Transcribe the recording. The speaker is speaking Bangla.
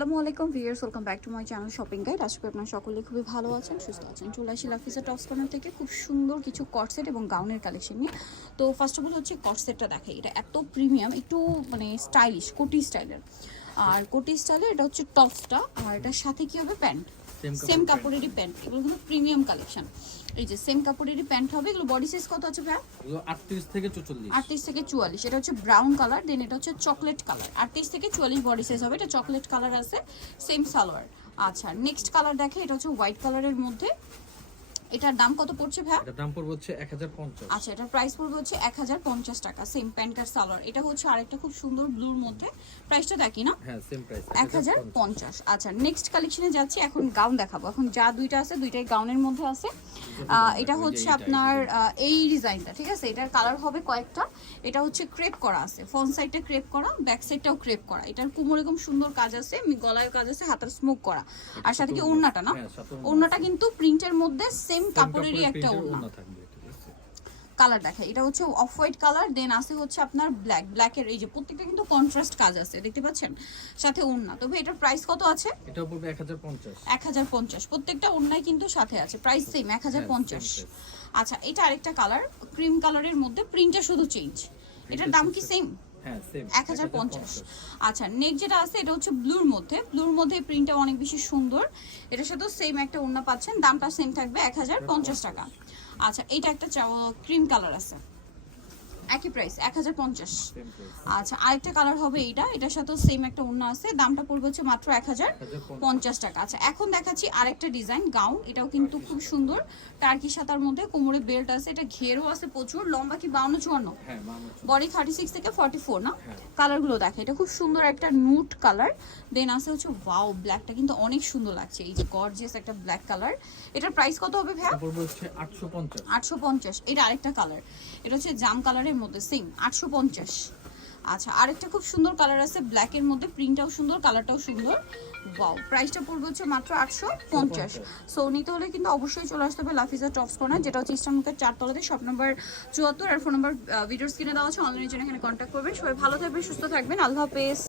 আসসালামু আলাইকুম viewers, welcome back to my channel shopping guide. আশা করি আপনারা সকলে খুবই ভালো আছেন, সুস্থ আছেন। চলে আসি লাফিজা টপস কর্নার থেকে খুব সুন্দর কিছু কটসেট এবং গাউনের কালেকশন নিয়ে। তো ফার্স্ট অফ অল হচ্ছে কটসেটটা দেখাই। এটা এত প্রিমিয়াম, একটু মানে স্টাইলিশ, কোটি স্টাইলের। আর কোটি স্টাইলের এটা হচ্ছে টপসটা, আর এটার সাথে কি হবে প্যান্ট, সেম কাপড়েরই প্যান্ট। এগুলো কিন্তু প্রিমিয়াম কালেকশন। এই যে সেম কাপড়েরই প্যান্ট হবে। এগুলো বডি সাইজ কত আছে ভাই? 38 থেকে 44। 38 থেকে 44। এটা হচ্ছে ব্রাউন কালার, দেন এটা হচ্ছে চকলেট কালার। 38 থেকে 44 বডি সাইজ হবে। এটা চকলেট কালার আছে, সেম সালোয়ার। আচ্ছা, নেক্সট কালার দেখে, এটা হচ্ছে হোয়াইট কালারের মধ্যে। এটার দাম কত পড়ছে ভাই? এটার দাম পড়বে হচ্ছে 1050। আচ্ছা, এটার প্রাইস পড়বে হচ্ছে 1050 টাকা। সেম প্যান্ট কার সালোয়ার। এটা হচ্ছে আরেকটা খুব সুন্দর ব্লুর মধ্যে। প্রাইসটা দেখি না? হ্যাঁ, সেম প্রাইস 1050। আচ্ছা, নেক্সট কালেকশনে যাচ্ছি। এখন গাউন দেখাবো। এখন যা দুইটা আছে দুইটাই গাউনের মধ্যে আছে। এটা হচ্ছে আপনার এই ডিজাইনটা, ঠিক আছে? এটার কালার হবে কয়েকটা। এটা হচ্ছে ক্রেপ করা আছে, ফ্রন্ট সাইডটা ক্রেপ করা, ব্যাক সাইডটাও ক্রেপ করা। এটার কোমর এরকম সুন্দর কাজ আছে, গলায় কাজ আছে, হাতার স্মোক করা। আর সাথে কি ওড়নাটা না? ওড়নাটা কিন্তু প্রিন্টের মধ্যে সেম কাপড়েরই একটা ওড়না থাকবে, ঠিক আছে? কালার দেখে, এটা হচ্ছে অফ হোয়াইট কালার, দেন আছে হচ্ছে আপনার ব্ল্যাক। ব্ল্যাকের এই যে প্রত্যেকটা কিন্তু কন্ট্রাস্ট কাজ আছে, দেখতে পাচ্ছেন? সাথে ওড়না। তবে এটার প্রাইস কত আছে? এটা পড়বে 1050। 1050। প্রত্যেকটা ওড়নায় কিন্তু সাথে আছে, প্রাইস সেম 1050। আচ্ছা, এটা আরেকটা কালার, ক্রিম কালারের মধ্যে, প্রিন্টটা শুধু চেঞ্জ। এটার দাম কি সেম? হ্যাঁ, সেম 1050। আচ্ছা, নেক্সট যেটা আছে এটা হচ্ছে ব্লুর মধ্যে। ব্লুর মধ্যে প্রিন্টটা অনেক বেশি সুন্দর। এটার সাথে সেম একটা ওড়না পাচ্ছেন, দামটা সেম থাকবে 1050 টাকা। আচ্ছা, এটা একটা ক্রিম কালার আছে, একই প্রাইস 1050। আচ্ছা, আরেকটা কালার হবে এইটা, এটার সাথেও সেম একটা ওড়না আছে, দামটা পড়বে হচ্ছে মাত্র 1050 টাকা। আচ্ছা, এখন দেখাচ্ছি আরেকটা ডিজাইন গাউন। এটাও কিন্তু খুব সুন্দর, টার্কি সাতার মধ্যে, কোমরে বেল্ট আছে, এটা ঘেরও আছে প্রচুর। লম্বা কি 52-54? হ্যাঁ, 52। বডি 36 থেকে 44 না? কালারগুলো দেখে, এটা খুব সুন্দর একটা নুট কালার, দেন আছে হচ্ছে ওয়াও ব্ল্যাকটা কিন্তু অনেক সুন্দর লাগছে, এই যে গর্জিয়াস একটা ব্ল্যাক কালার। এটার প্রাইস কত হবে ভাই? এটা পড়বে হচ্ছে 850। 850। এটা আরেকটা কালার, এটা হচ্ছে জাম কালারের মধ্যে, সেম 850। আচ্ছা, আরেকটা খুব সুন্দর কালার আছে ব্ল্যাকের মধ্যে, প্রিন্টটাও সুন্দর, কালারটাও সুন্দর। ওয়াও, প্রাইসটা পড়বে হচ্ছে মাত্র 850। সো নিতে হলে কিন্তু অবশ্যই চলে আসতে হবে লাফিজা টপস কর্নার, যেটা হচ্ছে ইস্টার্নকের 4 তলাতে, শপ নাম্বার 74। আর ফোন নাম্বার ভিডিওস কিনে দেওয়া আছে, অনলাইনের জন্য এখানে কন্ট্যাক্ট করবেন। সবাই ভালো থাকবেন, সুস্থ থাকবেন, আল্লাহ হাফেজ।